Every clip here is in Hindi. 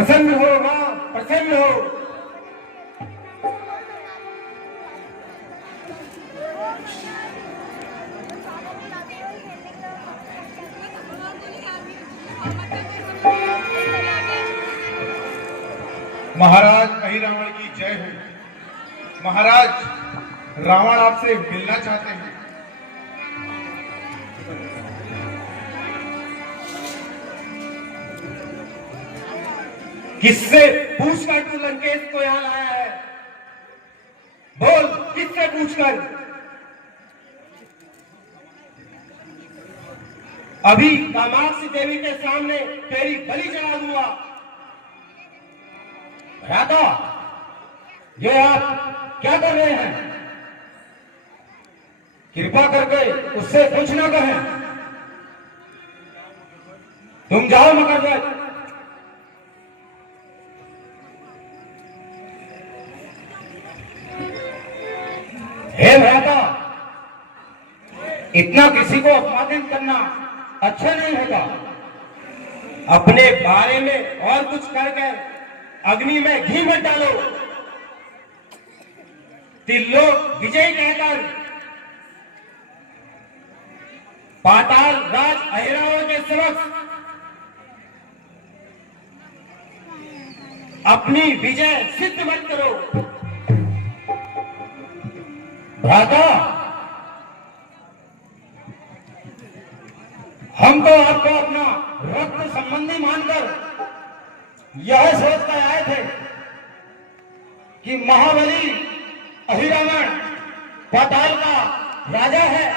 प्रसन्न हो मां, प्रसन्न हो। महाराज अहिरावण की जय हो। महाराज रावण आपसे मिलना चाहते हैं। किससे पूछकर तू लंकेश को यहां लाया है? बोल, किससे पूछकर? अभी कामाक्षी देवी के सामने तेरी बलि चढ़ा दूंगा। भ्राता, ये आप क्या कर रहे हैं? कृपा करके उससे कुछ ना कहें। तुम जाओ मकरध्वज। हे भ्राता, इतना किसी को अपमानित करना अच्छा नहीं होगा। अपने बारे में और कुछ करके अग्नि में घी मत डालो। त्रिलोक विजय कहकर पाताल राज अहिरावण के समक्ष अपनी विजय सिद्ध मत करो। भ्राता, हम तो आपको अपना रक्त संबंधी मानकर यह सोचकर आए थे कि महाबली अहिरावण पाताल का राजा है,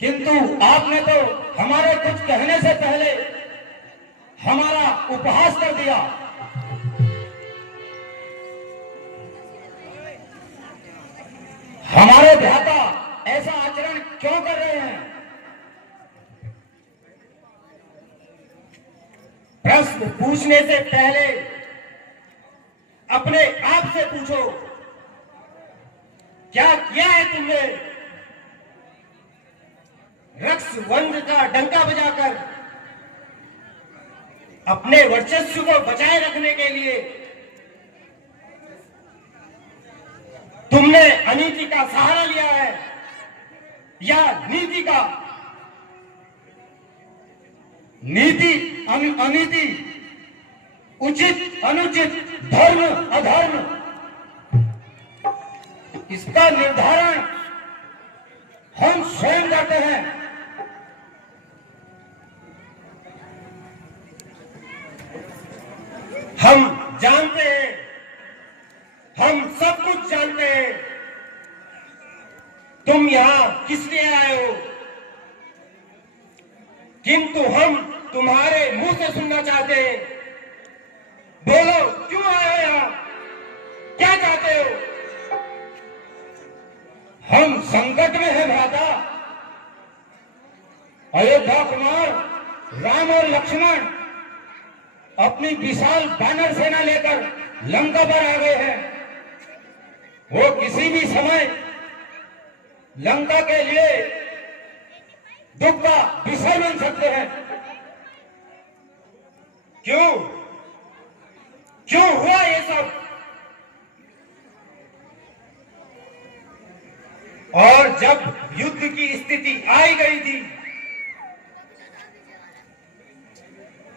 किंतु आपने तो हमारे कुछ कहने से पहले हमारा उपहास कर दिया। हमारे भ्राता ऐसा आचरण क्यों कर रहे हैं? प्रश्न पूछने से पहले अपने आप से पूछो, क्या किया है तुमने? रक्षवंश का डंका बजाकर अपने वर्चस्व को बचाए रखने के लिए तुमने अनीति का सहारा लिया है या नीति का? नीति अनीति, उचित अनुचित, धर्म अधर्म, इसका निर्धारण हम स्वयं करते हैं। हम जानते हैं, हम सब कुछ जानते हैं। तुम यहां किस लिए आए हो, किंतु हम तुम्हारे मुंह से सुनना चाहते हैं। बोलो, क्यों आए हो यहां? क्या चाहते हो? हम संकट में हैं भ्राता। अयोध्या कुमार राम और लक्ष्मण अपनी विशाल वानर सेना लेकर लंका पर आ गए हैं। वो किसी भी समय लंका के लिए दुख का विषय बन सकते हैं। क्यों हुआ ये सब? और जब युद्ध की स्थिति आई गई थी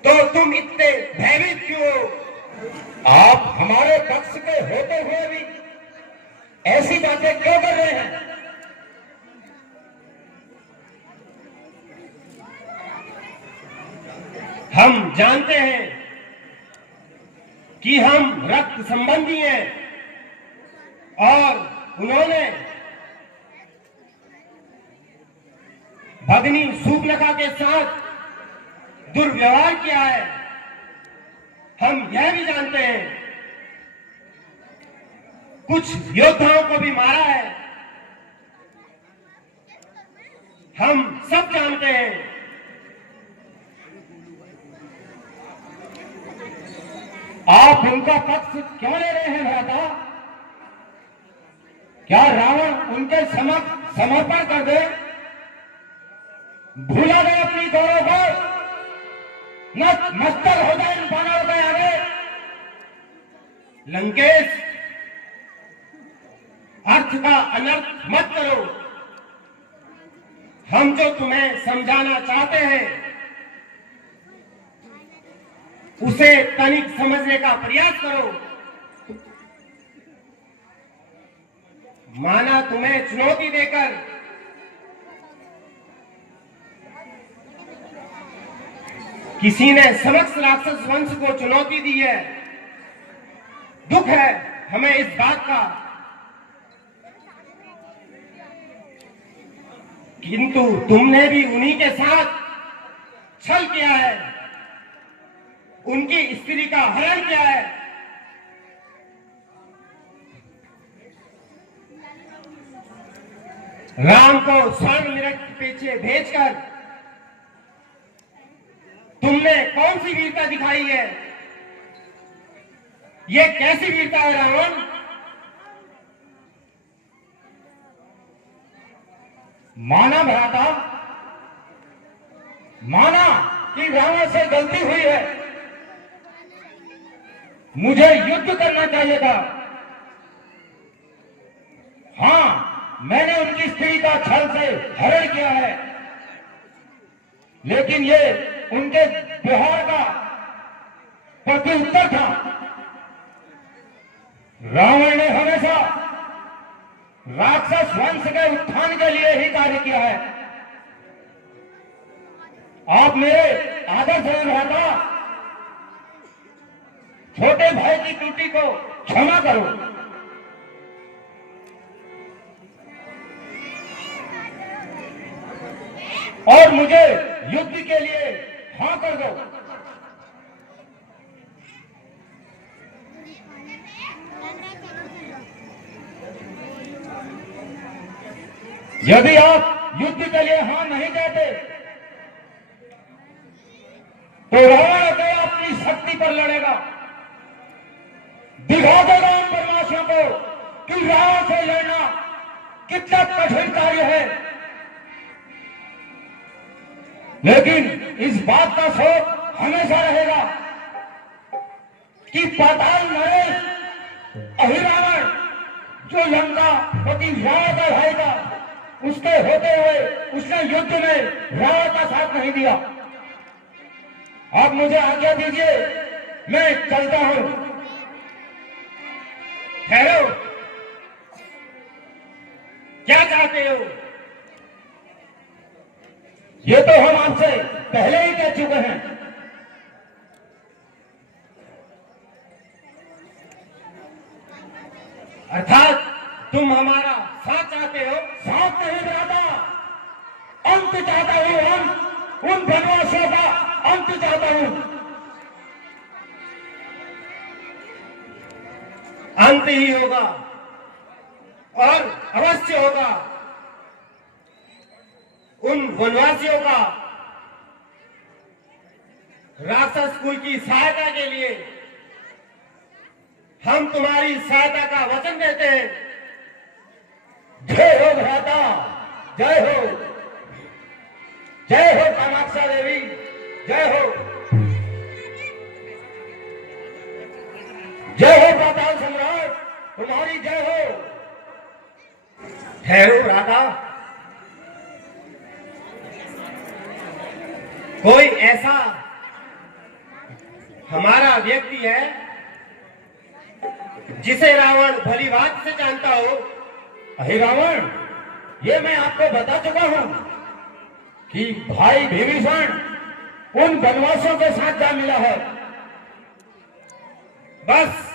तो तुम इतने भयभीत क्यों हो? आप हमारे पक्ष के होते हुए भी ऐसी बातें क्यों कर रहे हैं? हम जानते हैं कि हम रक्त संबंधी हैं और उन्होंने भगनी सूर्पनखा के साथ दुर्व्यवहार किया है। हम यह भी जानते हैं, कुछ योद्धाओं को भी मारा है। हम सब जानते हैं। आप उनका पक्ष क्यों ले रहे हैं भ्राता? क्या रावण उनके समक्ष समर्पण कर दे? भूला गए अपनी गौरव को? नतमस्तक हो जाए इन बानरों के आगे। लंकेश, अर्थ का अनर्थ मत करो। हम जो तुम्हें समझाना चाहते हैं उसे तनिक समझने का प्रयास करो। माना तुम्हें चुनौती देकर किसी ने समस्त राक्षस वंश को चुनौती दी है। दुख है हमें इस बात का, किंतु तुमने भी उन्हीं के साथ छल किया है, उनकी स्त्री का हरण किया है। राम को स्वर्ण मृग के पीछे भेजकर तुमने कौन सी वीरता दिखाई है? ये कैसी वीरता है रावण? माना भ्राता, माना कि रावण से गलती हुई है, मुझे युद्ध करना चाहिए था। हाँ, मैंने उनकी स्त्री का छल से हरण किया है, लेकिन ये उनके व्यवहार का प्रत्युत्तर था। रावण ने हमेशा राक्षस वंश के उत्थान के लिए ही कार्य किया है। आप मेरे आदर से रहता, छोटे भाई की त्रुटि को क्षमा करो। और मुझे युद्ध के लिए हाँ कर दो। यदि आप युद्ध के लिए हाँ नहीं कहते तो रावण अकेला अपनी शक्ति पर लड़ेगा, दिखा देगा उन बदमाशों को कि रावण से लड़ना कितना कठिन कार्य है। लेकिन इस बात का शौक हमेशा रहेगा कि पाताल नरेश अहिरावण जो लंका पति रावण का भाई था, उसके होते हुए उसने युद्ध में रावण का साथ नहीं दिया। आप मुझे आज्ञा दीजिए, मैं चलता हूं। ठहरो, क्या चाहते हो? ये तो हम आपसे पहले ही कह चुके हैं। अर्थात तुम हमारा साथ चाहते हो? साथ नहीं रहता, अंत चाहता हूं। हम उन बनवासियों का अंत चाहता हूं। अंत ही होगा और अवश्य होगा। उन वनवासियों का राक्षस कुल की सहायता के लिए हम तुम्हारी सहायता का वचन देते हैं। जय हो भ्राता, जय हो, जय हो कामाक्षा देवी, जय हो, जय हो पाताल सम्राट, तुम्हारी जय हो। ठहरो राधा, कोई ऐसा हमारा व्यक्ति है जिसे रावण भली बात से जानता हो? अहि रावण, ये मैं आपको बता चुका हूं कि भाई विभीषण उन वनवासियों के साथ जा मिला है। बस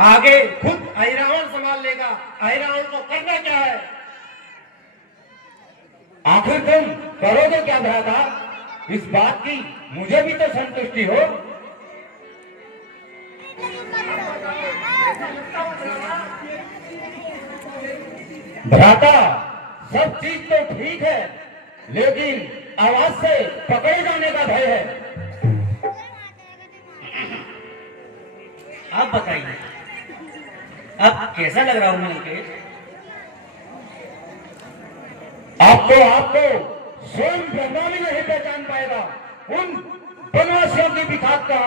आगे खुद अहिरावण संभाल लेगा। अहिरावण को करना क्या है? आखिर तुम करोगे क्या भ्राता? इस बात की मुझे भी तो संतुष्टि हो। भ्राता, सब चीज तो ठीक है, लेकिन आवाज से पकड़े जाने का भय है। आप बताइए, अब कैसा लग रहा हूं मैं? आपको स्वयं ब्रह्मा भी नहीं पहचान पाएगा उन वनवासियों की बिखात का।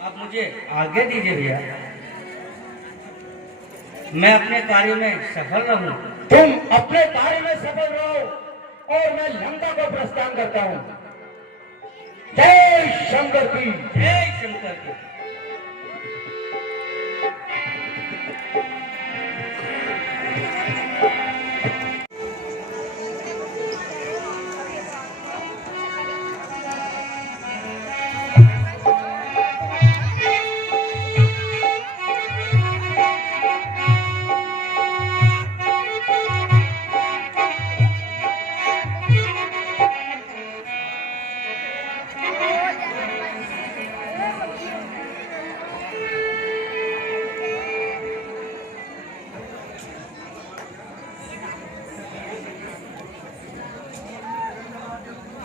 आप मुझे आगे दीजिए भैया, मैं अपने कार्य में सफल रहूं। तुम अपने कार्य में सफल रहो और मैं लंका को प्रस्थान करता हूं। जय शंकर की। जय शंकर की।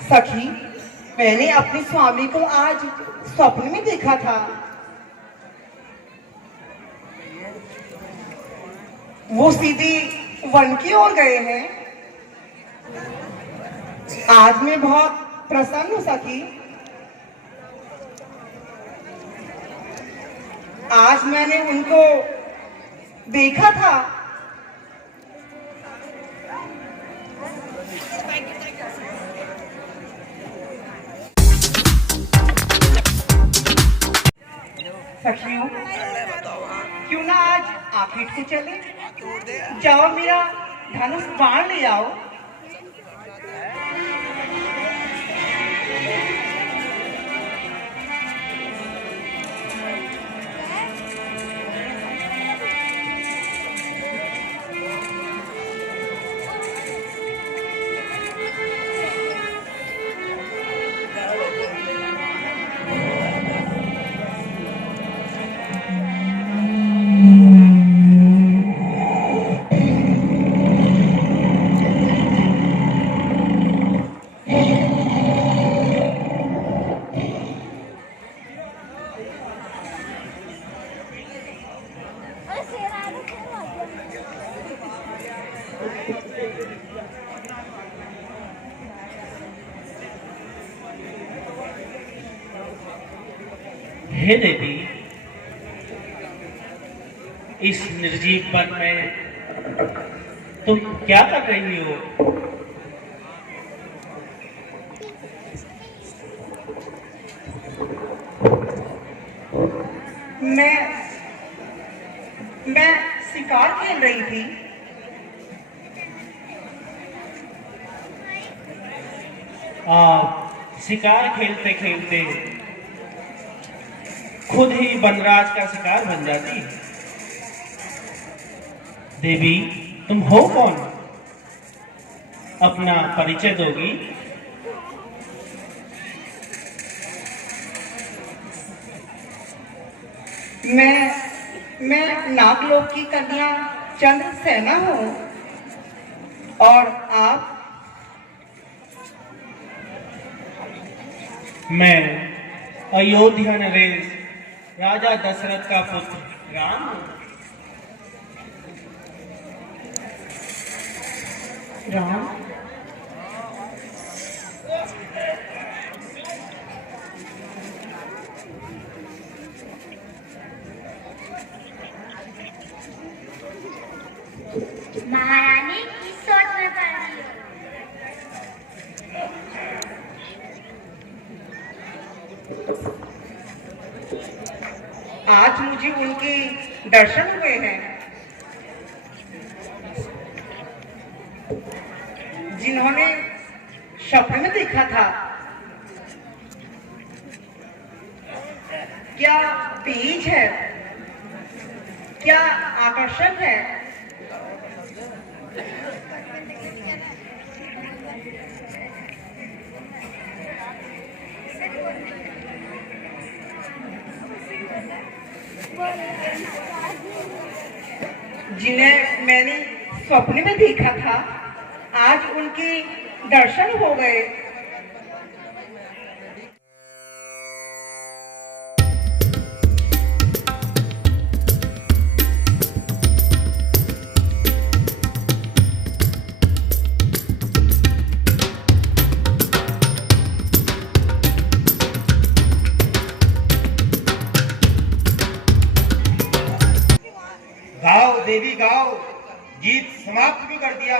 सखी, मैंने अपने स्वामी को आज स्वप्न में देखा था। वो सीधे वन की ओर गए हैं। आज मैं बहुत प्रसन्न हूं सखी। आज मैंने उनको देखा था। सखियों, क्यों ना आज आप ही को चले? जाओ मेरा धनुष बाण ले आओ। हे देवी, इस निर्जीव वन में तुम क्या कर रही हो? मैं शिकार खेल रही थी। शिकार खेलते खेलते खुद ही वनराज का शिकार बन जाती। देवी, तुम हो कौन? अपना परिचय दोगी? मैं नागलोक की कन्या चंद्रसेना हूँ। और आप? मैं अयोध्या नरेश राजा दशरथ का पुत्र राम हूँ। राम? महारानी किस सोच में पड़ रही हो? आज मुझे उनके दर्शन हुए हैं, जिन्होंने सपने में देखा था। क्या तेज है, क्या आकर्षण है। जिन्हें मैंने स्वप्न में देखा था, आज उनके दर्शन हो गए। समाप्त भी कर दिया।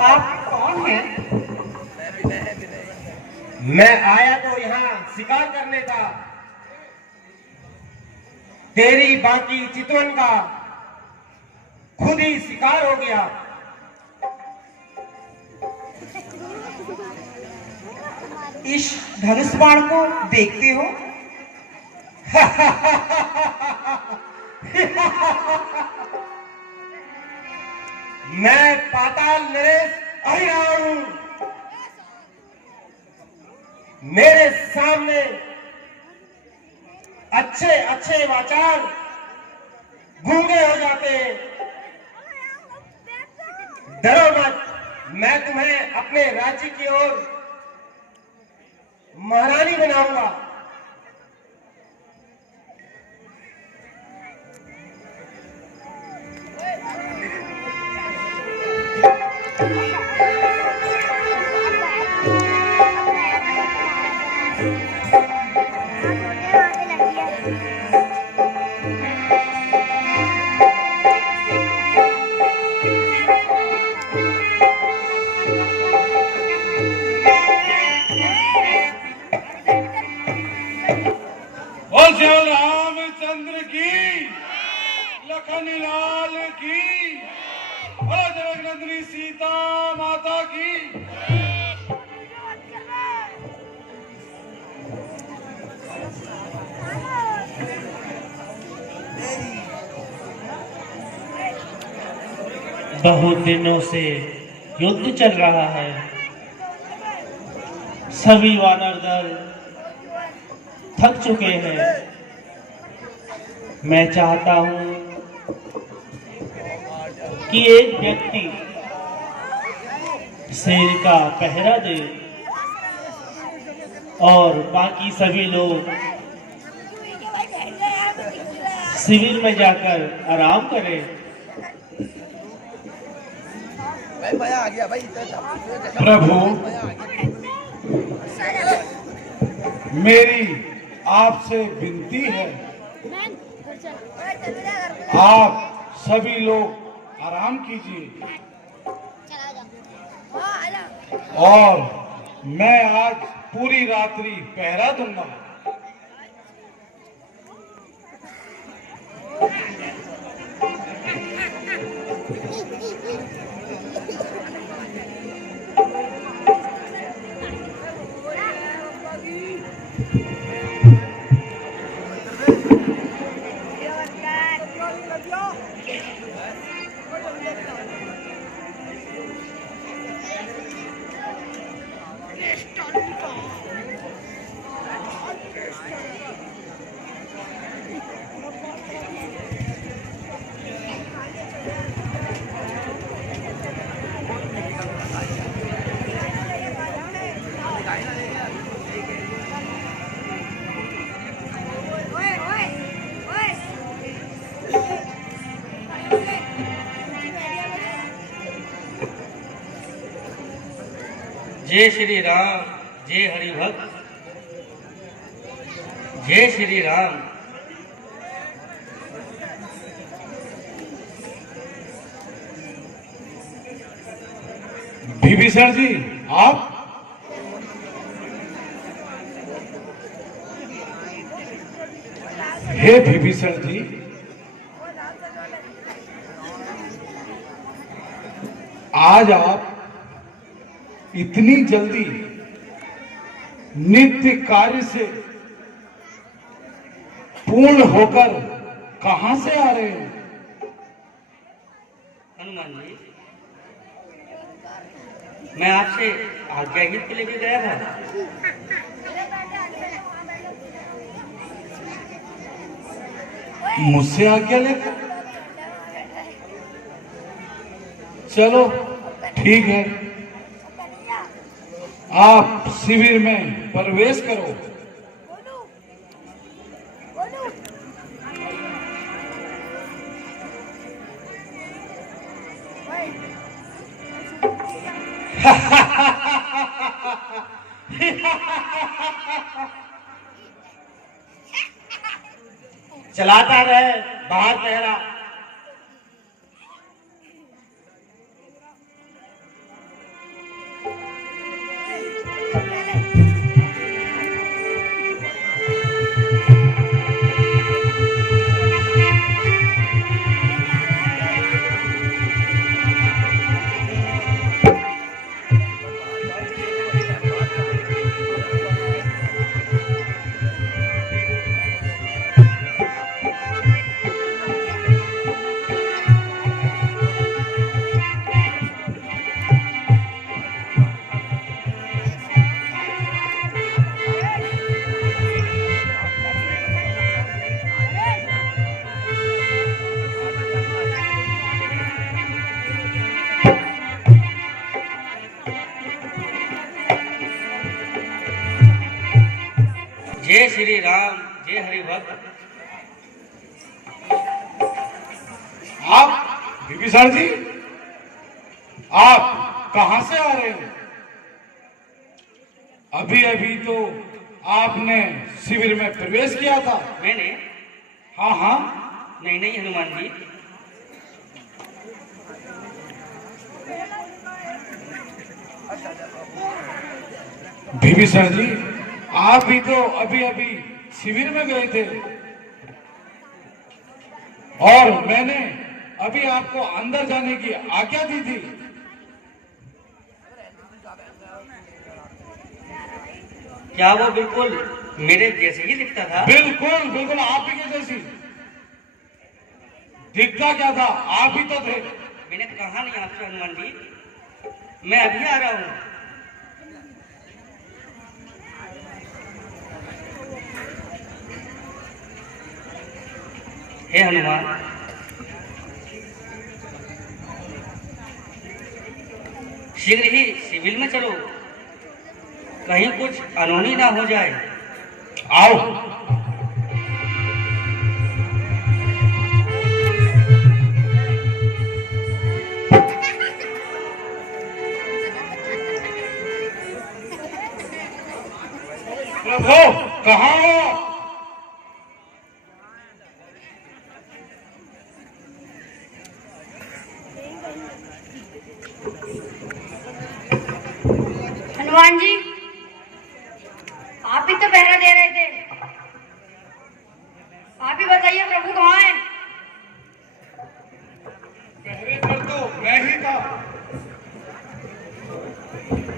आप कौन हैं? मैं आया तो यहाँ शिकार करने था। तेरी बाकी चितवन का खुद ही शिकार हो गया। इस धनुष बाण को देखते हो? मैं पाताल नरेश अहिरावण हूं। मेरे सामने अच्छे अच्छे वाचाल गूंगे हो जाते हैं। डरो मत, मैं तुम्हें अपने राज्य की ओर महारानी बनाऊंगा। बोल श्री रामचंद्र की, लखन लाल की, बोल जगन्नाथनी सीता माता की। बहुत दिनों से युद्ध चल रहा है। सभी वानर दल थक चुके हैं। मैं चाहता हूं कि एक व्यक्ति शेर का पहरा दे और बाकी सभी लोग शिविर में जाकर आराम करें। प्रभु, मेरी आपसे विनती है, आप सभी लोग आराम कीजिए और मैं आज पूरी रात्रि पहरा दूंगा। जय श्री राम, जय हरि भक्त, जय श्री राम। विभीषण जी, आप? हे विभीषण जी, आज आप इतनी जल्दी नित्य कार्य से पूर्ण होकर कहां से आ रहे हैं? हनुमान जी, मैं आपसे आज्ञा ही के लेके गया था। मुझसे आज्ञा लेकर? चलो ठीक है, आप शिविर में प्रवेश करो। चलाता रहे बाहर पहरा। जय श्री राम, जय हरि भक्त। आप बिंबिसार जी, आप कहां से आ रहे हो? अभी अभी तो आपने शिविर में प्रवेश किया था। मैंने? हाँ हाँ। नहीं नहीं हनुमान जी, बिंबिसार जी, आप भी तो अभी अभी शिविर में गए थे और मैंने अभी आपको अंदर जाने की आज्ञा दी थी। क्या वो बिल्कुल मेरे जैसे ही दिखता था? बिल्कुल बिल्कुल आप ही के जैसी दिखता। क्या था, आप ही तो थे। मैंने कहा नहीं आपसे हनुमान जी, मैं अभी आ रहा हूँ। हे हनुमान, शीघ्र ही सिविल में चलो, कहीं कुछ अनहोनी ना हो जाए। आओ। प्रभु कहाँ हो? हनुमान जी, आप ही तो पहरा दे रहे थे। आप ही बताइए प्रभु कहाँ हैं? पहरे पर तो मैं ही था,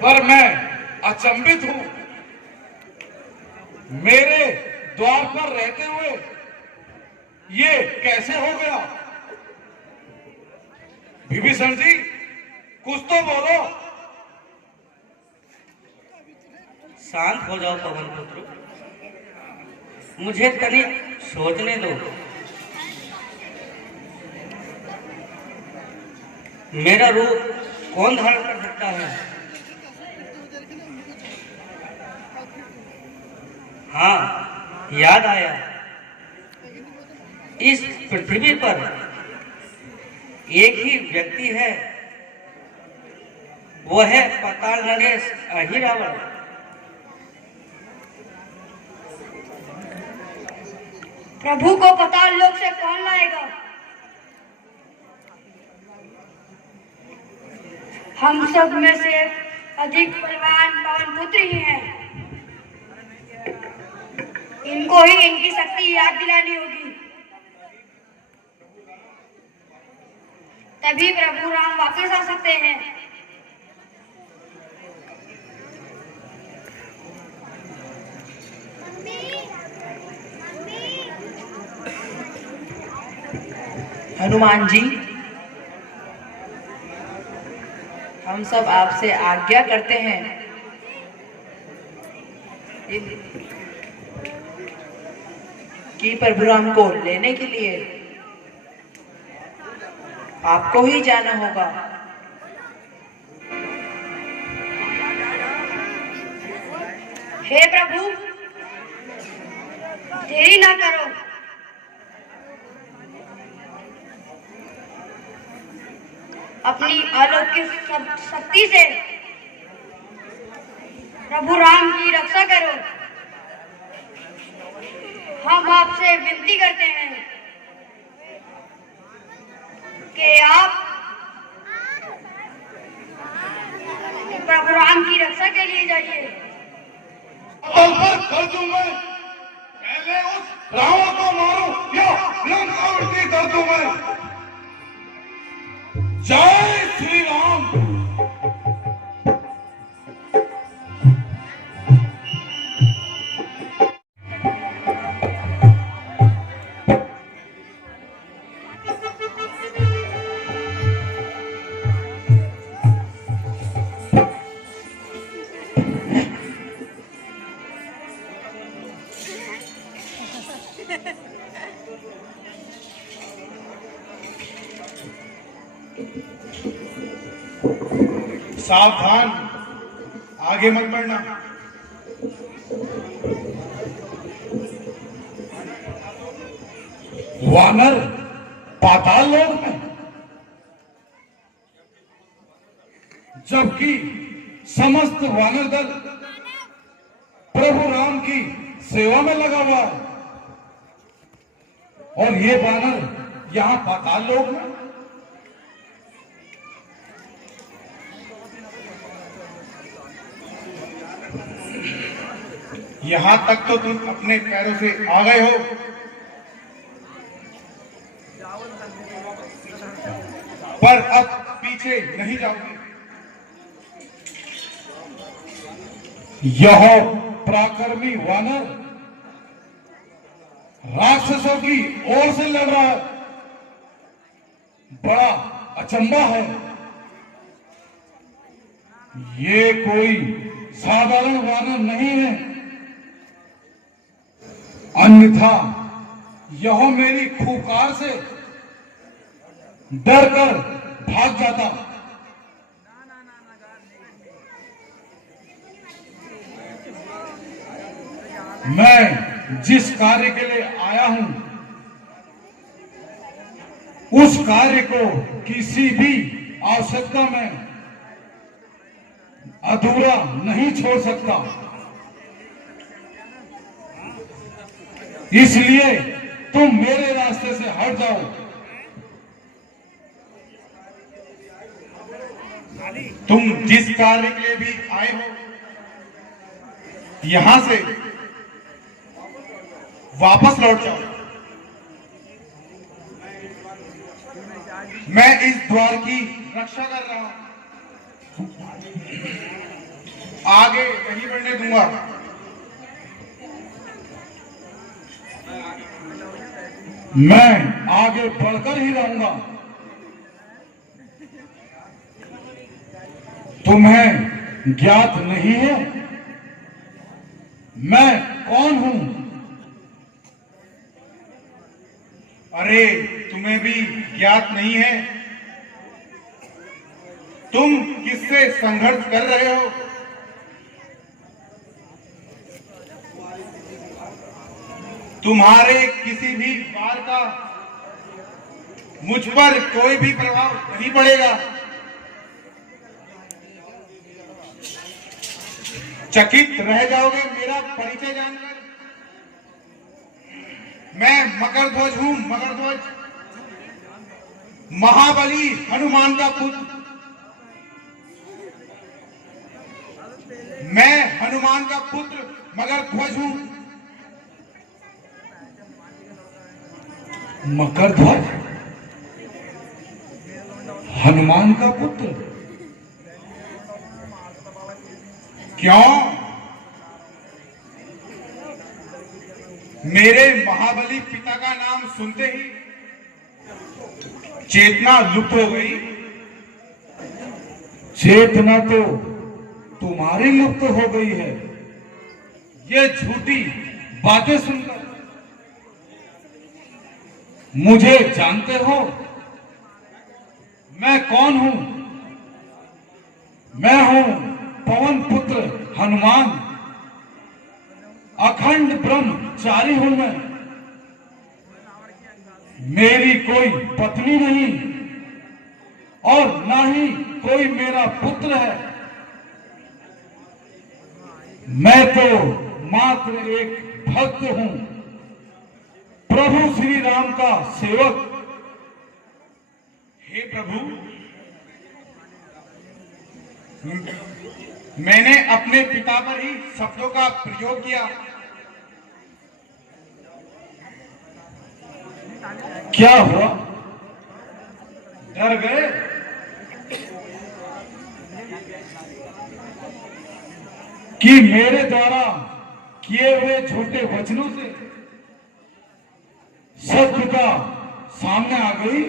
पर मैं अचंभित हूं। मेरे द्वार पर रहते हुए ये कैसे हो गया? विभीषण जी, कुछ तो बोलो। शांत हो जाओ पवन पुत्र, मुझे तनिक सोचने दो। मेरा रूप कौन धारण कर सकता है? हाँ, याद आया। इस पृथ्वी पर एक ही व्यक्ति है, वो है पाताल नरेश अहिरावण। प्रभु को पाताल लोक से कौन लाएगा? हम सब में से अधिक बलवान पवन पुत्र ही हैं। इनको ही इनकी शक्ति याद दिलानी होगी, तभी प्रभु राम वापस आ सकते हैं। हनुमान जी, हम सब आपसे आज्ञा करते हैं कि प्रभुराम को लेने के लिए आपको ही जाना होगा। हे प्रभु, देरी ना करो। अपनी अलौकिक शक्ति से प्रभु राम की रक्षा करो। हम आपसे विनती करते हैं। कि आप प्रभु राम की रक्षा के लिए जाइए। तल पर कर दूं मैं, पहले उस रावण को मारूं या लंका उल्टी कर दूं मैं। जय श्री राम। सावधान, आगे मत बढ़ना। वानर पाताल लोक में, जबकि समस्त वानर दल प्रभु राम की सेवा में लगा हुआ है, और ये वानर यहां पाताल लोक में। यहां तक तो तुम अपने पैरों से आ गए हो, पर अब पीछे नहीं जाओगे। यह पराक्रमी वानर राक्षसों की ओर से लड़ रहा है। बड़ा अचंभा है, ये कोई साधारण वानर नहीं है, अन्यथा यह मेरी खूंखार से डरकर भाग जाता। मैं जिस कार्य के लिए आया हूं, उस कार्य को किसी भी आवश्यकता में अधूरा नहीं छोड़ सकता। इसलिए तुम मेरे रास्ते से हट जाओ। तुम जिस कार्य के लिए भी आए हो, यहां से वापस लौट जाओ। मैं इस द्वार की रक्षा कर रहा हूं, आगे नहीं बढ़ने दूंगा। मैं आगे बढ़कर ही रहूंगा। तुम्हें ज्ञात नहीं है मैं कौन हूं? अरे तुम्हें भी ज्ञात नहीं है? तुम किससे संघर्ष कर रहे हो? तुम्हारे किसी भी वार का मुझ पर कोई भी प्रभाव नहीं पड़ेगा। चकित रह जाओगे मेरा परिचय जानकर। मैं मकरध्वज हूं, मकरध्वज, महाबली हनुमान का पुत्र। मैं हनुमान का पुत्र मकरध्वज हूं। मकरध्वज, हनुमान का पुत्र? क्यों? मेरे महाबली पिता का नाम सुनते ही चेतना लुप्त हो गई। चेतना तो तुम्हारी लुप्त हो गई है, ये झूठी बातें सुनकर। मुझे जानते हो मैं कौन हूं? मैं हूं पवन पुत्र हनुमान, अखंड ब्रह्मचारी हूं मैं। मेरी कोई पत्नी नहीं और ना ही कोई मेरा पुत्र है। मैं तो मात्र एक भक्त हूं, प्रभु श्री राम का सेवक। हे प्रभु, मैंने अपने पिता पर ही शब्दों का प्रयोग किया। क्या हुआ? डर गए? कि मेरे द्वारा किए हुए झूठे वचनों से सत्यता सामने आ गई?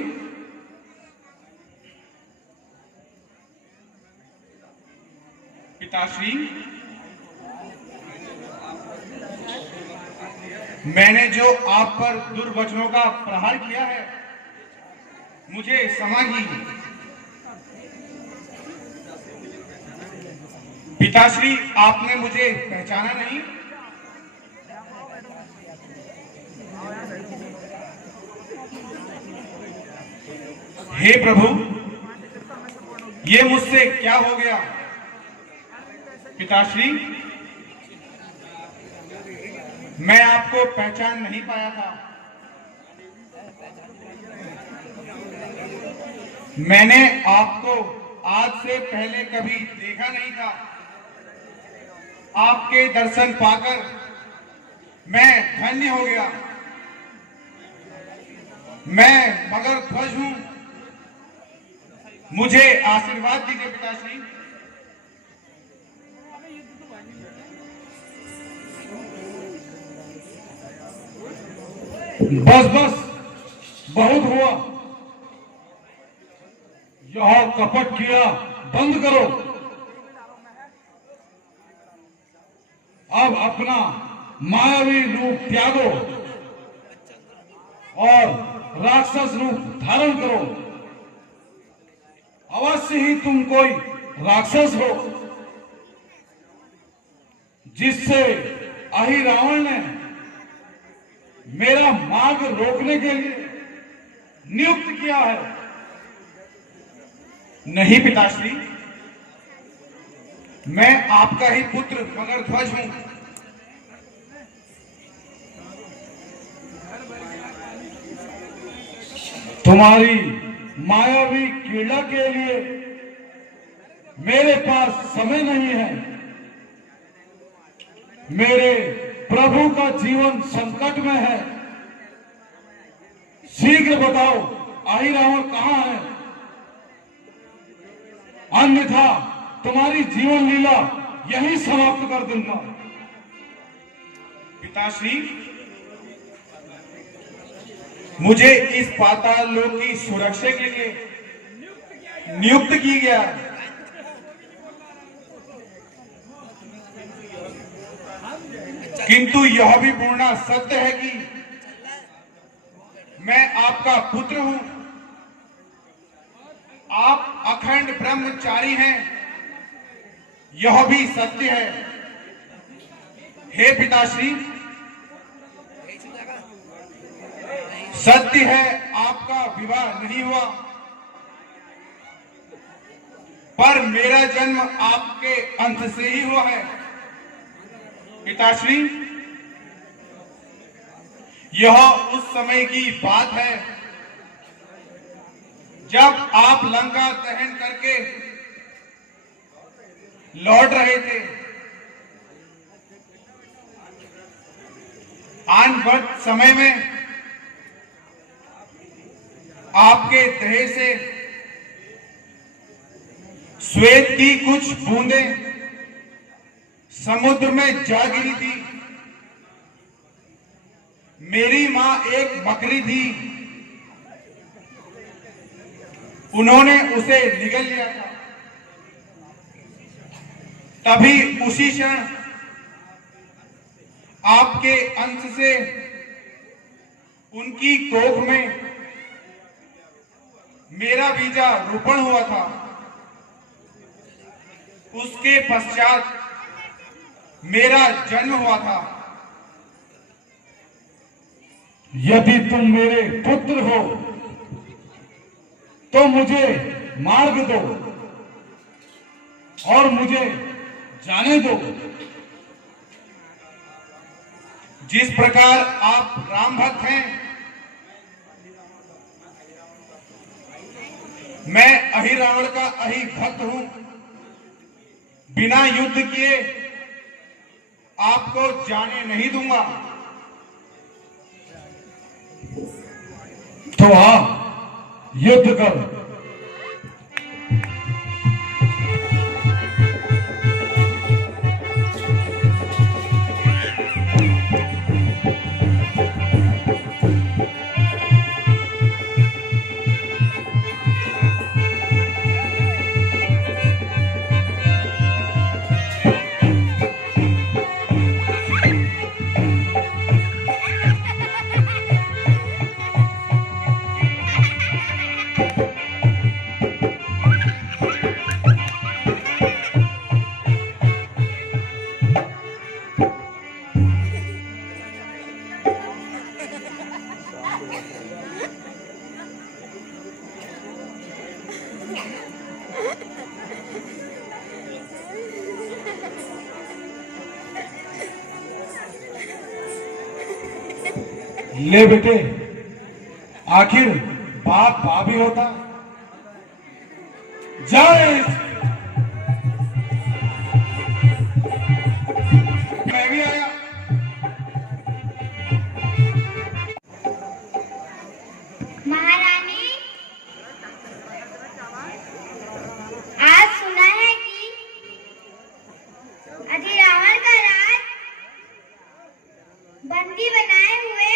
पिताश्री, मैंने जो आप पर दुर्वचनों का प्रहार किया है, मुझे क्षमा कीजिए। पिताश्री, आपने मुझे पहचाना नहीं? हे प्रभु, ये मुझसे क्या हो गया? पिताश्री, मैं आपको पहचान नहीं पाया था। मैंने आपको आज से पहले कभी देखा नहीं था। आपके दर्शन पाकर मैं धन्य हो गया। मैं मगर ध्वज हूं, मुझे आशीर्वाद दीजिए पिताश्री। बस बस, बहुत हुआ। यह कपट किया बंद करो। अब अपना मायावी रूप त्यागो और राक्षस रूप धारण करो। अवश्य ही तुम कोई राक्षस हो, जिससे अहि रावण ने मेरा मार्ग रोकने के लिए नियुक्त किया है। नहीं पिताश्री, मैं आपका ही पुत्र मगर ध्वज हूं। तुम्हारी मायावी क्रीड़ा के लिए मेरे पास समय नहीं है। मेरे प्रभु का जीवन संकट में है। शीघ्र बताओ, अहि रावण कहां है? अन्यथा तुम्हारी जीवन लीला यही समाप्त कर दूंगा। पिताश्री, मुझे इस पाताल लोक की सुरक्षा के लिए नियुक्त की गया। किंतु यह भी पूर्ण सत्य है कि मैं आपका पुत्र हूं। आप अखंड ब्रह्मचारी हैं, यह भी सत्य है। हे पिताश्री, सत्य है आपका विवाह नहीं हुआ, पर मेरा जन्म आपके अंश से ही हुआ है। पिताश्री, यह उस समय की बात है जब आप लंका दहन करके लौट रहे थे। आनवक्त समय में आपके देह से श्वेत की कुछ बूंदें समुद्र में जा गिरी थी। मेरी मां एक बकरी थी, उन्होंने उसे निगल लिया था। तभी उसी क्षण आपके अंश से उनकी कोख में मेरा बीजा रोपण हुआ था। उसके पश्चात मेरा जन्म हुआ था। यदि तुम मेरे पुत्र हो तो मुझे मार्ग दो और मुझे जाने दो। जिस प्रकार आप राम भक्त हैं, मैं अहि रावण का अहि भक्त हूं। बिना युद्ध किए आपको जाने नहीं दूंगा। तो हाँ, युद्ध कर। ले बेटे, आखिर बाप बाप ही होता। जय मैं भी आया। महारानी, आज सुना है कि अधिरावण का राज बंदी बनाए हुए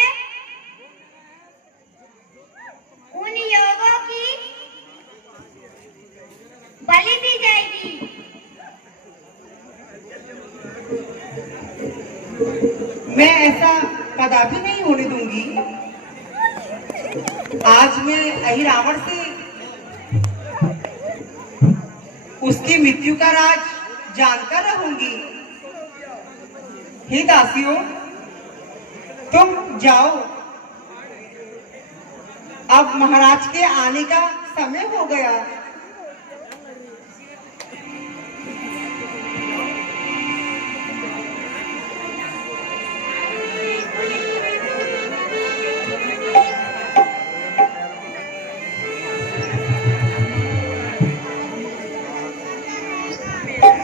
उन योगों की बलि दी जाएगी। मैं ऐसा कदापि नहीं होने दूंगी। आज मैं अहि रावण से उसकी मृत्यु का राज जानकर रहूंगी। हे दासियों, तुम जाओ, अब महाराज के आने का समय हो गया।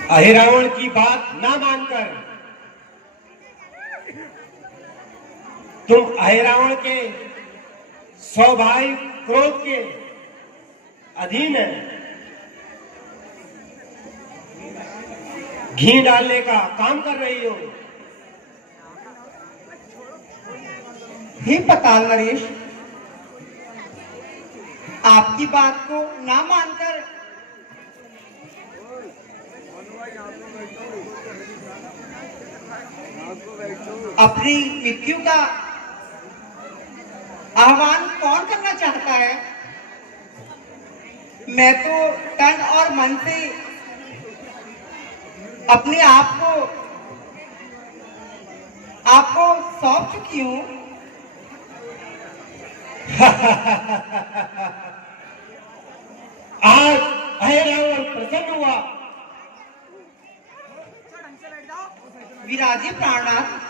अहिरावण की बात ना मानकर तुम अहिरावण के स्वाभाविक क्रोध के अधीन है। घी डालने का काम कर रही हो। हे पताल नरेश, आपकी बात को ना मानकर अपनी मृत्यु का आह्वान कौन करना चाहता है? मैं तो तन और मन से अपने आप को आपको सौंप चुकी हूं। आज अहिरावण प्रसन्न हुआ। विराजी प्राणनाथ,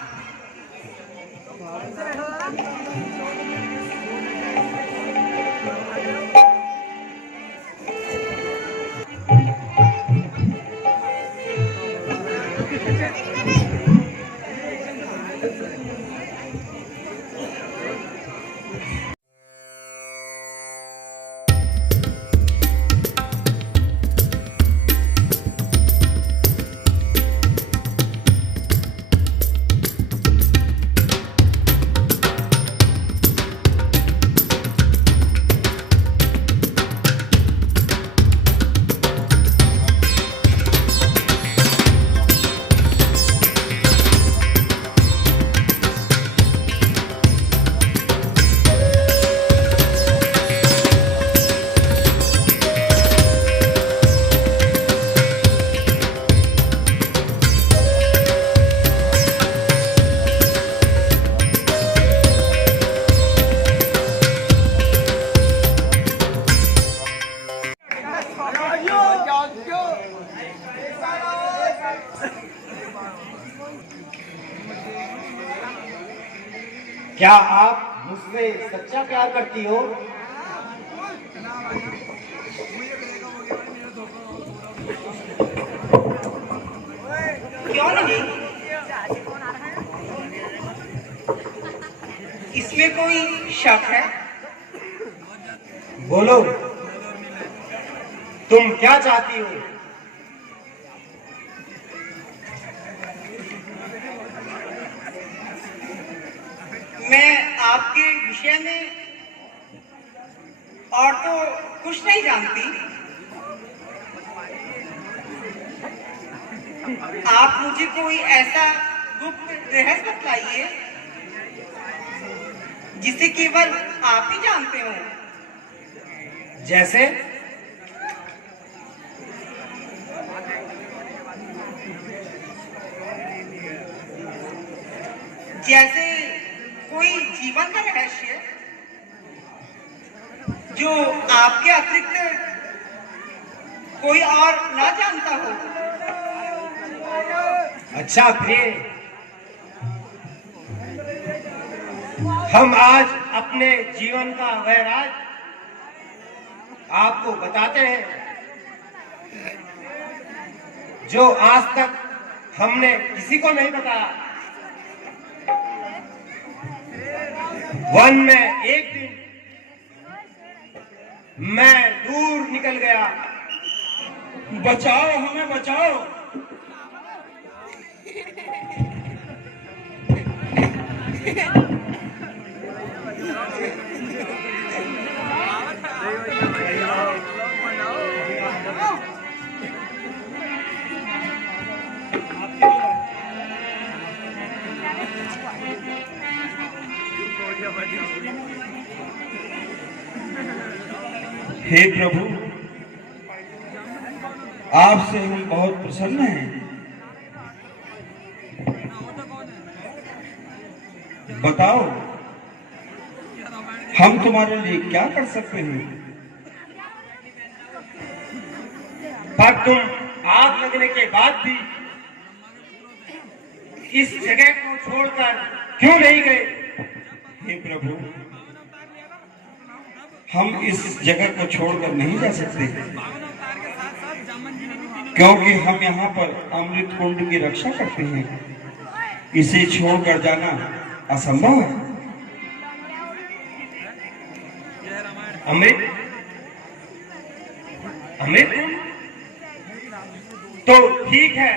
क्या आप मुझसे सच्चा प्यार करती हो? शक है? बोलो, तुम क्या चाहती हो? मैं आपके विषय में और तो कुछ नहीं जानती। आप मुझे कोई ऐसा गुप्त रहस्य बतलाइए जिसे केवल आप ही जानते हो। जैसे? जैसे कोई जीवन का रहस्य जो आपके अतिरिक्त कोई और ना जानता हो। अच्छा फिर हम आज अपने जीवन का वह राज आपको बताते हैं जो आज तक हमने किसी को नहीं बताया। वन में एक दिन मैं दूर निकल गया। बचाओ, हमें बचाओ। हे प्रभु, आपसे हम बहुत प्रसन्न हैं। बताओ, हम तुम्हारे लिए क्या कर सकते हैं? पर तुम आग लगने के बाद भी इस जगह को छोड़कर क्यों नहीं गए? हे प्रभु, हम इस जगह को छोड़कर नहीं जा सकते, क्योंकि हम यहाँ पर अमृत कुंड की रक्षा करते हैं। इसे छोड़कर जाना असंभव है। अमृत? अमृत? तो ठीक है,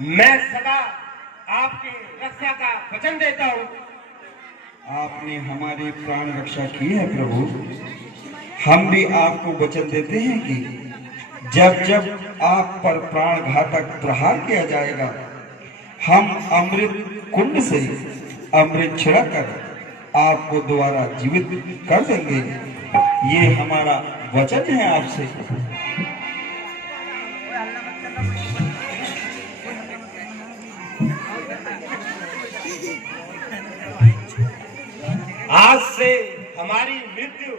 मैं सदा आपके रक्षा का वचन देता हूँ। आपने हमारी प्राण रक्षा की है प्रभु। हम भी आपको वचन देते हैं कि जब जब आप पर प्राण घातक प्रहार किया जाएगा, हम अमृत कुंड से अमृत छिड़कर आपको दोबारा जीवित कर देंगे। ये हमारा वचन है आपसे। आज से हमारी मृत्यु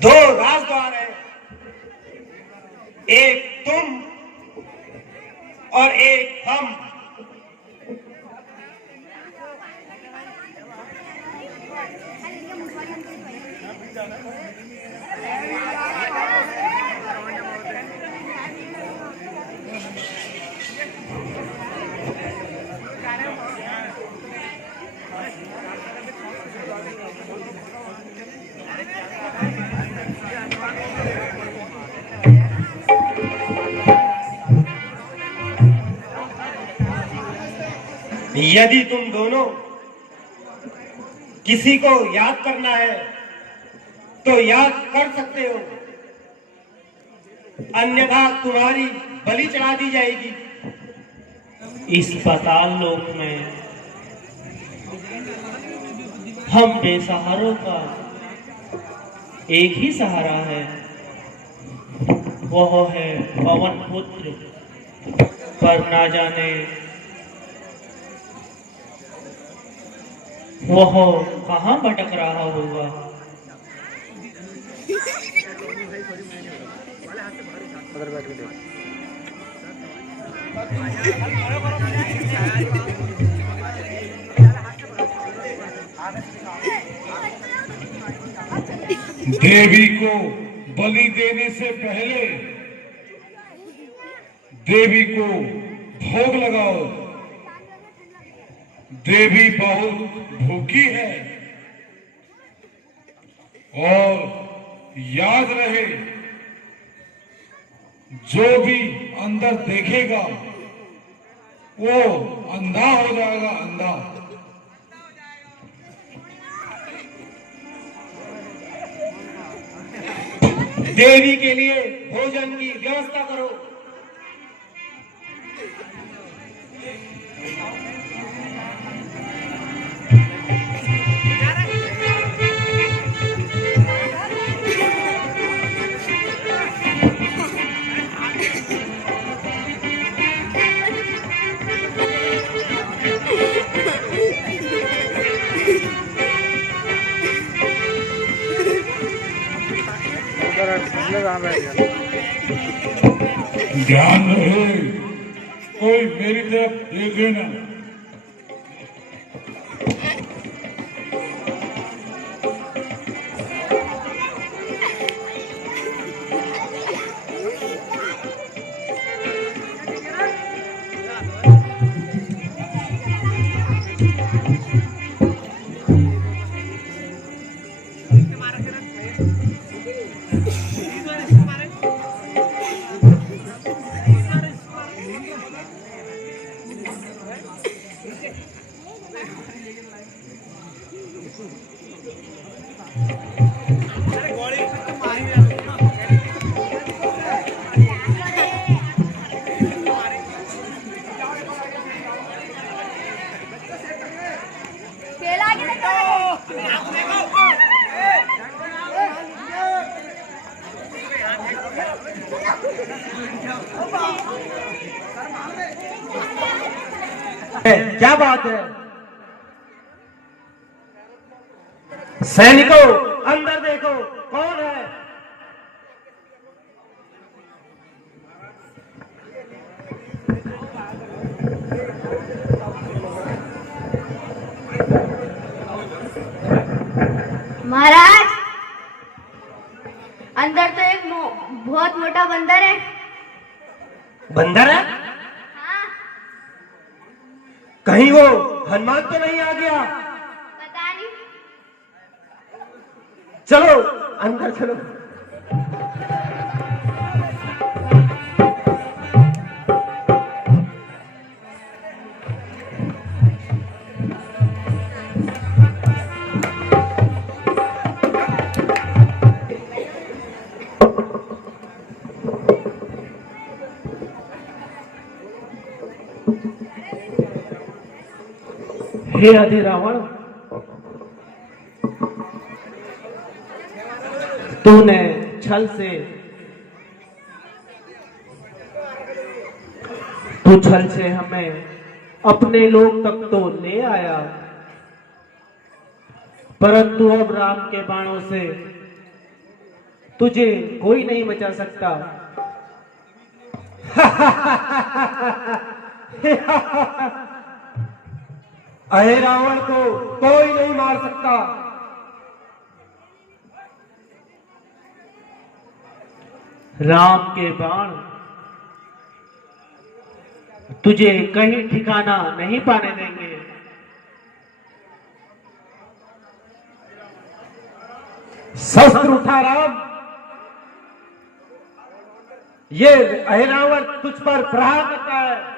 दो राजद्वार है, एक तुम और एक हम। यदि तुम दोनों किसी को याद करना है तो याद कर सकते हो, अन्यथा तुम्हारी बलि चढ़ा दी जाएगी। इस पाताल लोक में हम बेसहारों का एक ही सहारा है, वह है पवन पुत्र। पर ना जाने वह कहाँ भटक रहा होगा। देवी को बलि देने से पहले देवी को भोग लगाओ। देवी बहुत भूखी है, और याद रहे जो भी अंदर देखेगा वो अंधा हो जाएगा, अंधा। देवी के लिए भोजन की व्यवस्था करो। ध्यान रहे, कोई मेरी तरफ देखे ना। क्या बात है? सैनिकों, अंदर देखो, कौन है? महाराज, अंदर तो एक बहुत मोटा बंदर है। बंदर है? हाँ, कहीं वो हनुमान तो नहीं आ गया? पता नहीं। चलो अंदर चलो। हे आदि रावण, तूने छल से हमें अपने लोक तक तो ले आया, परंतु अब राम के बाणों से तुझे कोई नहीं बचा सकता। अहे रावण को कोई नहीं मार सकता। राम के बाण तुझे कहीं ठिकाना नहीं पाने देंगे। शस्त्र उठा राम, ये अहे रावण तुझ पर प्रहार करता है।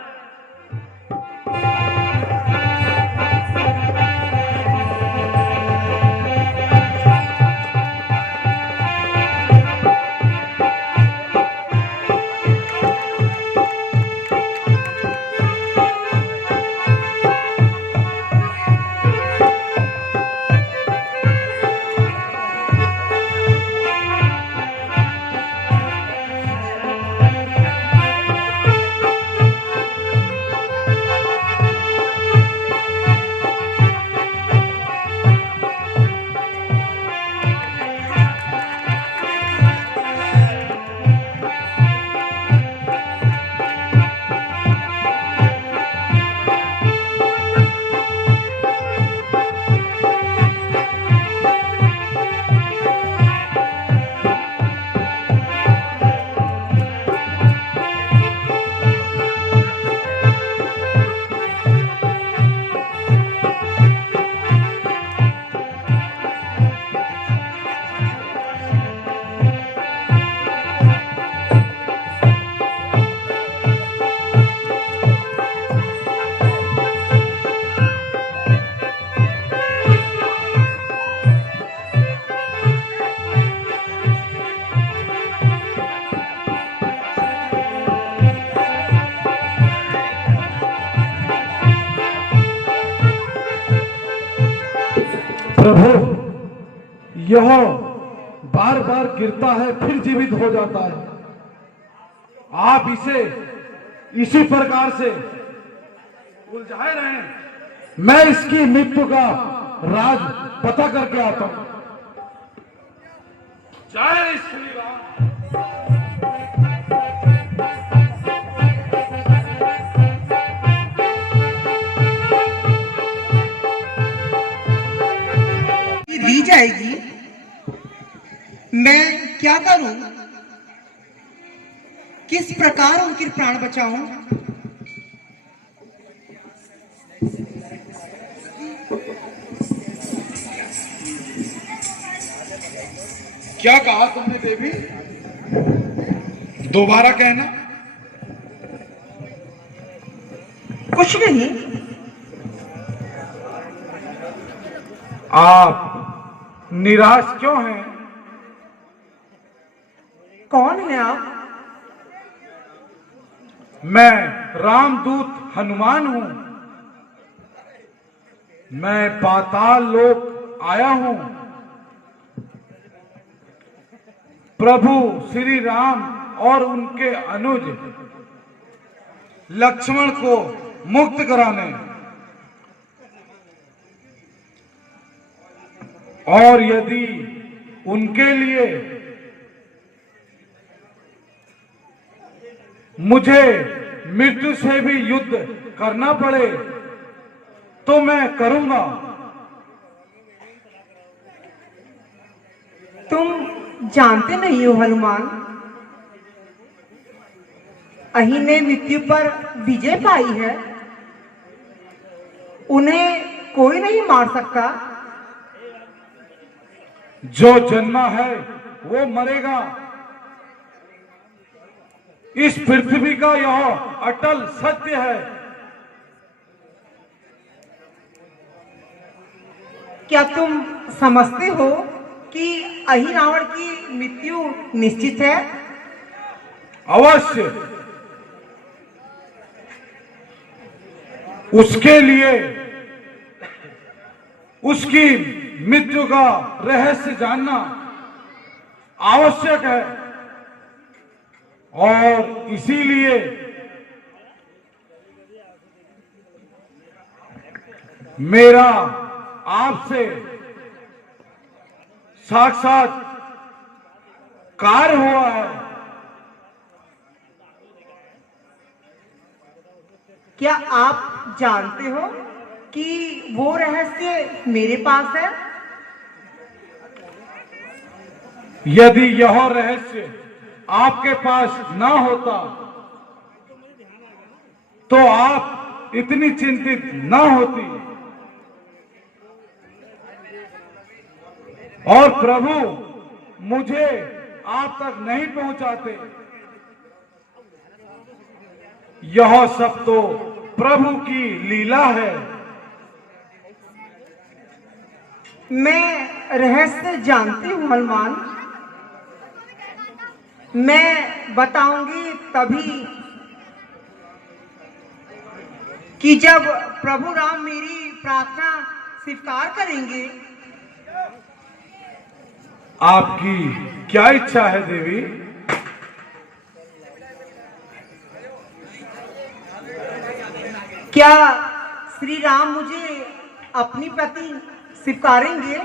प्रभु, यह बार बार गिरता है फिर जीवित हो जाता है। आप इसे इसी प्रकार से उलझाए रहें, मैं इसकी मृत्यु का राज पता करके आता हूं। जय श्री राम। दी जाएगी, मैं क्या करूं? किस प्रकार उनके प्राण बचाऊं? क्या कहा तुमने देवी? दोबारा कहना। कुछ नहीं। आप निराश क्यों हैं? कौन है आप? मैं रामदूत हनुमान हूं। मैं पाताल लोक आया हूं। प्रभु श्री राम और उनके अनुज लक्ष्मण को मुक्त कराने और यदि उनके लिए मुझे मृत्यु से भी युद्ध करना पड़े तो मैं करूंगा। तुम जानते नहीं हो हनुमान, अही ने मृत्यु पर विजय पाई है। उन्हें कोई नहीं मार सकता। जो जन्मा है वो मरेगा। इस पृथ्वी का यह अटल सत्य है। क्या तुम समझते हो कि अही रावण की मृत्यु निश्चित है? अवश्य। उसके लिए उसकी मृत्यु का रहस्य जानना आवश्यक है और इसीलिए मेरा आपसे साक्षात कार्य हुआ है। क्या आप जानते हो कि वो रहस्य मेरे पास है? यदि यह रहस्य आपके पास ना होता तो आप इतनी चिंतित ना होती और प्रभु मुझे आप तक नहीं पहुंचाते। यह सब तो प्रभु की लीला है। मैं रहस्य जानती हूँ हनुमान। मैं बताऊंगी तभी कि जब प्रभु राम मेरी प्रार्थना स्वीकार करेंगे। आपकी क्या इच्छा है देवी? क्या श्री राम मुझे अपनी पति स्वीकारेंगे?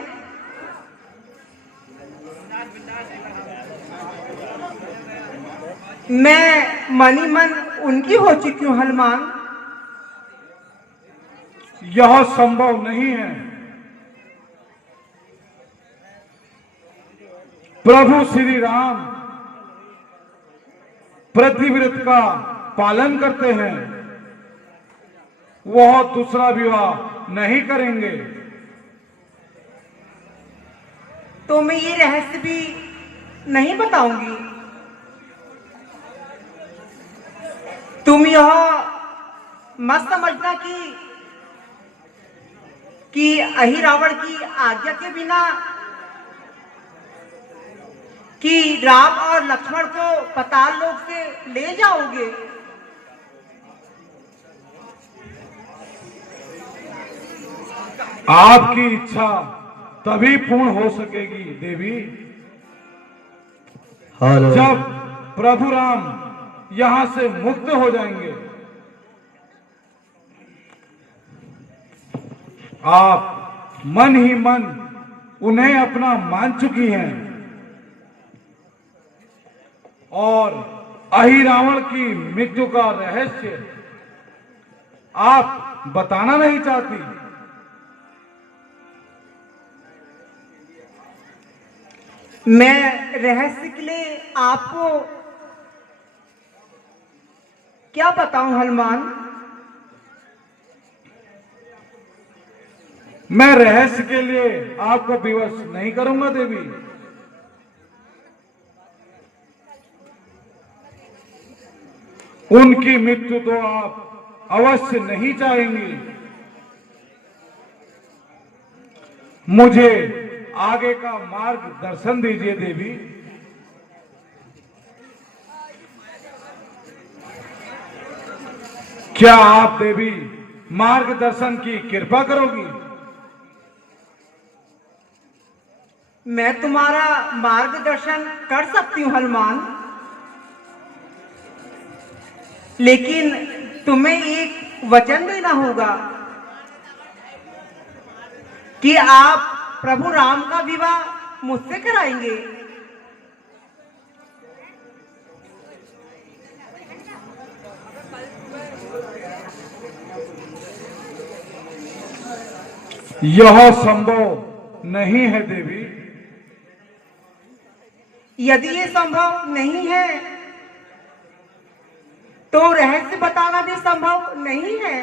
मैं मनी मन उनकी हो चुकी हूँ हनुमान। यह संभव नहीं है। प्रभु श्री राम प्रतिव्रत का पालन करते हैं। वह दूसरा विवाह नहीं करेंगे। तो मैं ये रहस्य भी नहीं बताऊंगी। तुम यह मत समझना कि अही रावण की आज्ञा के बिना कि राम और लक्ष्मण को पाताल लोक से ले जाओगे। आपकी इच्छा तभी पूर्ण हो सकेगी देवी, जब प्रभु राम यहां से मुक्त हो जाएंगे। आप मन ही मन उन्हें अपना मान चुकी हैं और अहिरावण की मृत्यु का रहस्य आप बताना नहीं चाहती। मैं रहस्य के लिए आपको क्या बताऊं हनुमान? मैं रहस्य के लिए आपको विवश नहीं करूंगा देवी। उनकी मृत्यु तो आप अवश्य नहीं चाहेंगी। मुझे आगे का मार्ग दर्शन दीजिए देवी। क्या आप देवी मार्गदर्शन की कृपा करोगी? मैं तुम्हारा मार्गदर्शन कर सकती हूँ हनुमान, लेकिन तुम्हें एक वचन देना होगा कि आप प्रभु राम का विवाह मुझसे कराएंगे। यह संभव नहीं है देवी। यदि ये संभव नहीं है तो रहस्य बताना भी संभव नहीं है।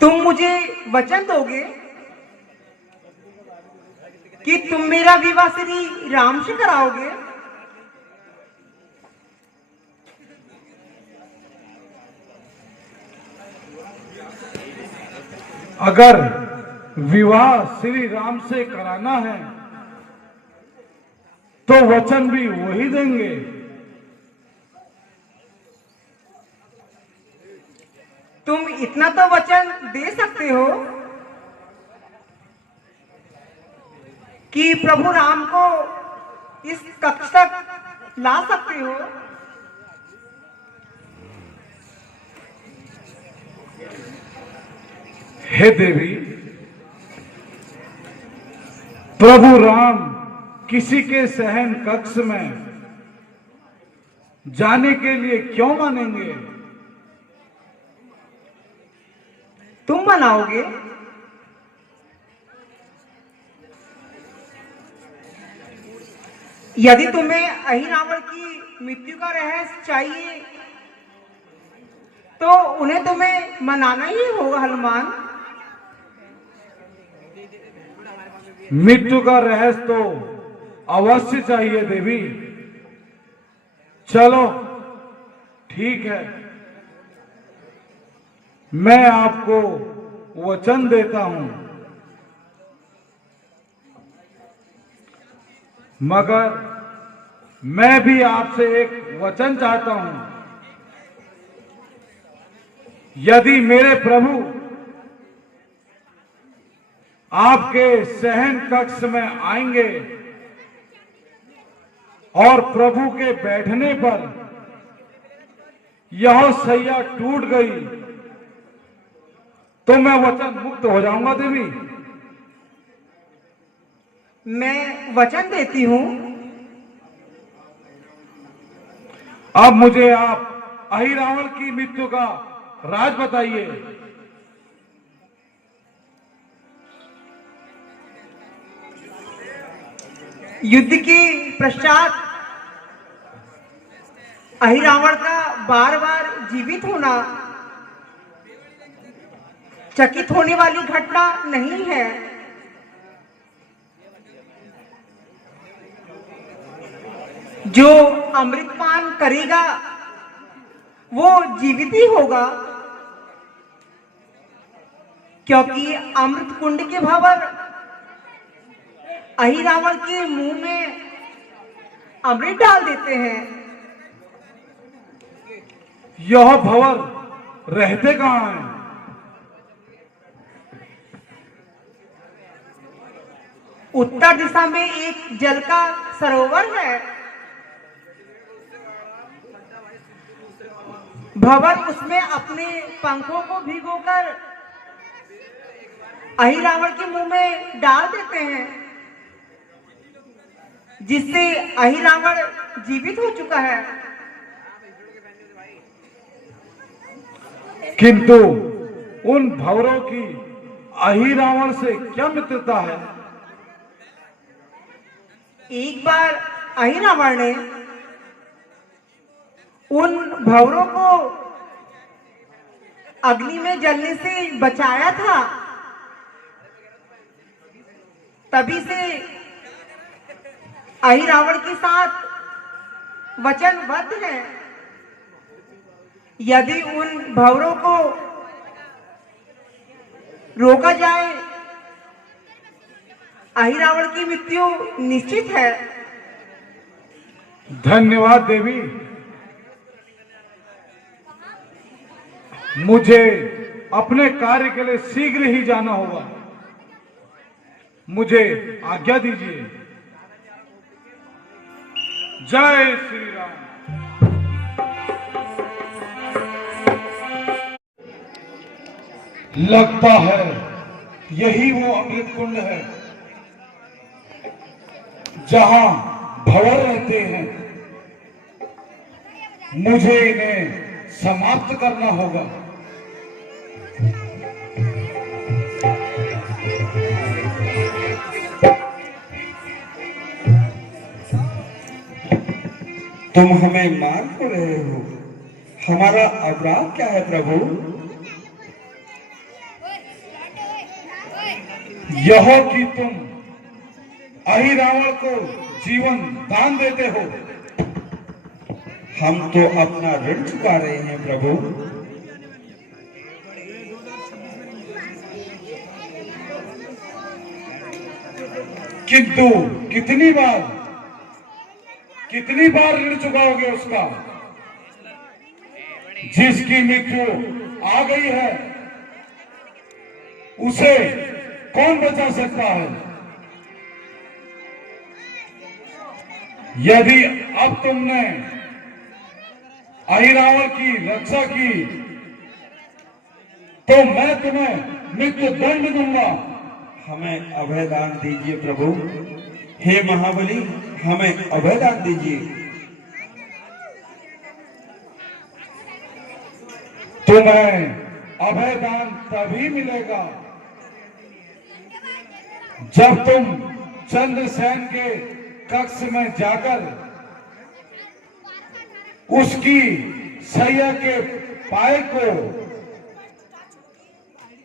तुम मुझे वचन दोगे कि तुम मेरा विवाह श्री राम से कराओगे? अगर विवाह श्री राम से कराना है तो वचन भी वही देंगे। तुम इतना तो वचन दे सकते हो कि प्रभु राम को इस कक्ष तक ला सकते हो। हे देवी, प्रभु राम किसी के शयन कक्ष में जाने के लिए क्यों मानेंगे? तुम मनाओगे? यदि तुम्हें अहिरावण की मृत्यु का रहस्य चाहिए तो उन्हें तुम्हें मनाना ही होगा हनुमान। मृत्यु का रहस्य तो अवश्य चाहिए देवी। चलो ठीक है, मैं आपको वचन देता हूं, मगर मैं भी आपसे एक वचन चाहता हूं। यदि मेरे प्रभु आपके शयन कक्ष में आएंगे और प्रभु के बैठने पर यह सैया टूट गई तो मैं वचन मुक्त हो जाऊंगा देवी। मैं वचन देती हूं। अब मुझे आप अहिरावण की मृत्यु का राज बताइए। युद्ध के पश्चात अहिरावण का बार बार जीवित होना चकित होने वाली घटना नहीं है। जो अमृतपान करेगा वो जीवित ही होगा, क्योंकि अमृत कुंड के भंवर अहिरावण के मुंह में अमृत डाल देते हैं। यह भंवर रहते कहाँ हैं? उत्तर दिशा में एक जल का सरोवर है। भंवर उसमें अपने पंखों को भिगोकर अहिरावण के मुंह में डाल देते हैं, जिससे अहिरावण जीवित हो चुका है। किंतु उन भंवरों की अहिरावण से क्या मित्रता है? एक बार अहिरावण ने उन भंवरों को अग्नि में जलने से बचाया था। तभी से अहिरावण के साथ वचनबद्ध है। यदि उन भंवरों को रोका जाए, अहिरावण की मृत्यु निश्चित है। धन्यवाद देवी। मुझे अपने कार्य के लिए शीघ्र ही जाना होगा। मुझे आज्ञा दीजिए। जय श्री राम। लगता है यही वो अमृत कुंड है जहां भंवर रहते हैं। मुझे इन्हें समाप्त करना होगा। तुम हमें मार क्यों रहे हो? हमारा अपराध क्या है प्रभु? यह कि तुम अहिरावण को जीवन दान देते हो। हम तो अपना ऋण चुका रहे हैं प्रभु। किंतु कितनी बार ऋण चुकाओगे उसका? जिसकी मृत्यु आ गई है उसे कौन बचा सकता है? यदि अब तुमने अहिरावण की रक्षा की तो मैं तुम्हें मृत्यु दंड दूंगा। हमें अभयदान दीजिए प्रभु। हे महाबली, हमें अभयदान दीजिए। तुम्हें अभयदान तभी मिलेगा जब तुम चंद्रसेन के कक्ष में जाकर उसकी सैया के पाए को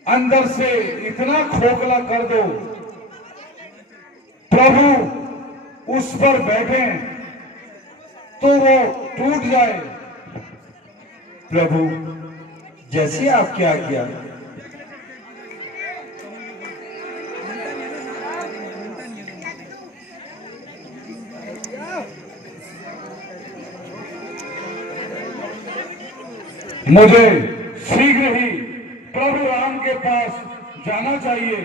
अंदर से इतना खोखला कर दो प्रभु उस पर बैठे तो वो टूट जाए। प्रभु जैसे आपकी आज्ञा। मुझे शीघ्र ही प्रभु राम के पास जाना चाहिए।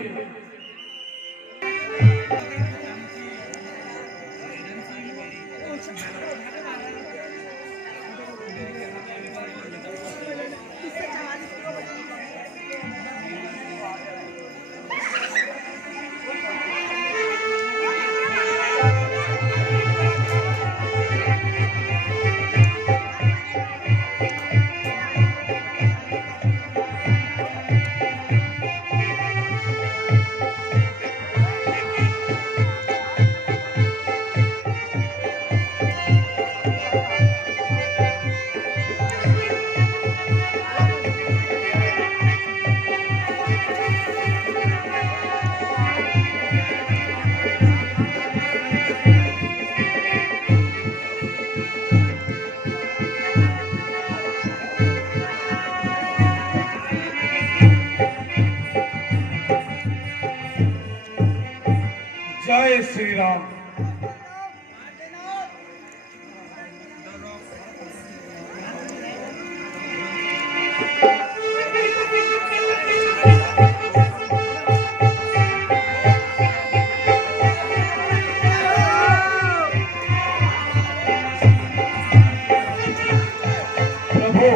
जय श्री राम। प्रभु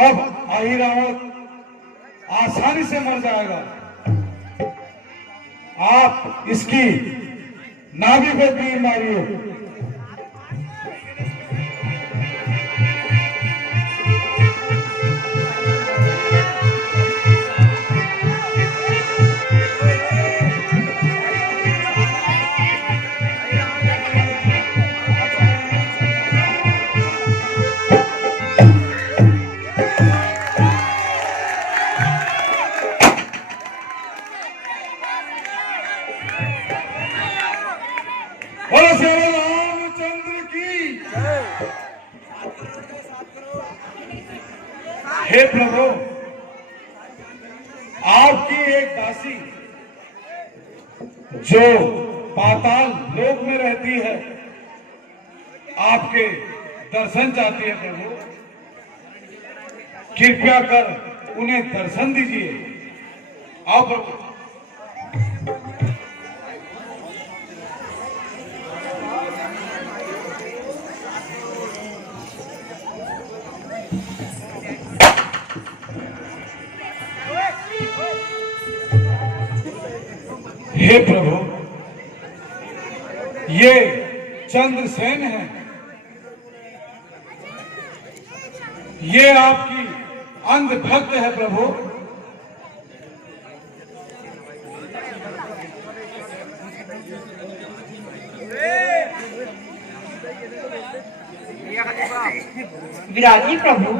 अब अहिरावत आसानी से मर जाएगा। आप इसकी नाभि को तीर मारिए। बोलो श्री रामचंद्र की। हे प्रभु, आपकी एक दासी जो पाताल लोक में रहती है आपके दर्शन चाहती है। प्रभु कृपया कर उन्हें दर्शन दीजिए। आओ प्रभु। हे प्रभु, ये चंद्रसेन है। ये आपकी अंध भक्त है प्रभु। विरागी प्रभु,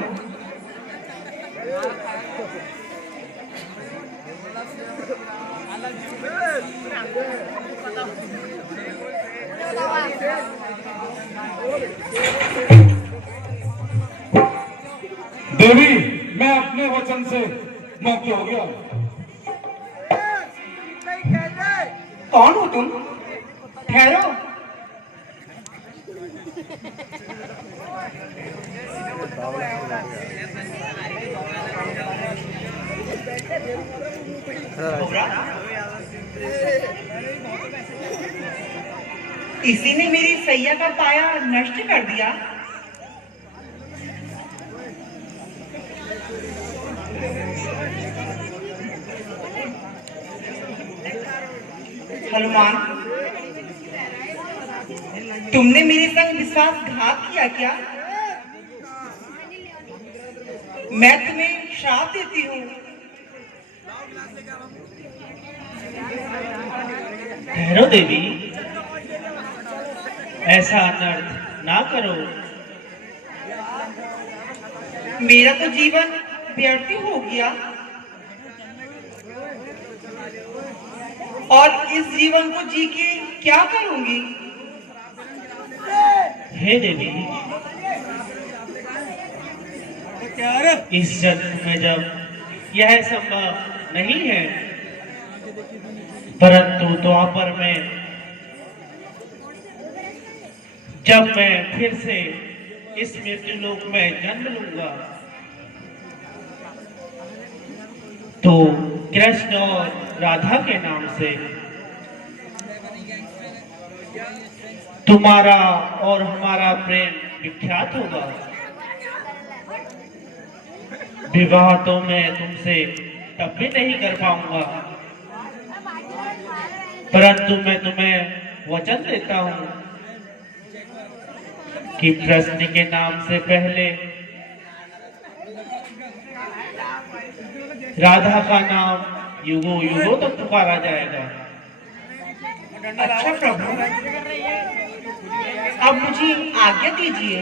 देवी, मैं अपने वचन से मुक्त हो गया। कौन हो तुम? ठहरो। इसी ने मेरी सैया का पाया नष्ट कर दिया। हनुमान, तुमने मेरे संग विश्वासघात किया क्या? मैं तुम्हें श्राप देती हूँ। ठहरो देवी, ऐसा अनर्थ ना करो। मेरा तो जीवन व्यर्थ ही हो गया और इस जीवन को जी के क्या करूंगी? हे देवी, इस जन्म में जब यह संभव नहीं है, परंतु द्वापर में जब मैं फिर से इस मृत्यु लोक में जन्म लूंगा तो कृष्ण और राधा के नाम से तुम्हारा और हमारा प्रेम विख्यात होगा। विवाह तो मैं तुमसे तब भी नहीं कर पाऊंगा, परंतु मैं तुम्हें वचन देता हूं कि प्रश्न के नाम से पहले राधा का नाम युगों युगों तक पुकारा जाएगा। अच्छा प्रभु, अब मुझे आज्ञा दीजिए।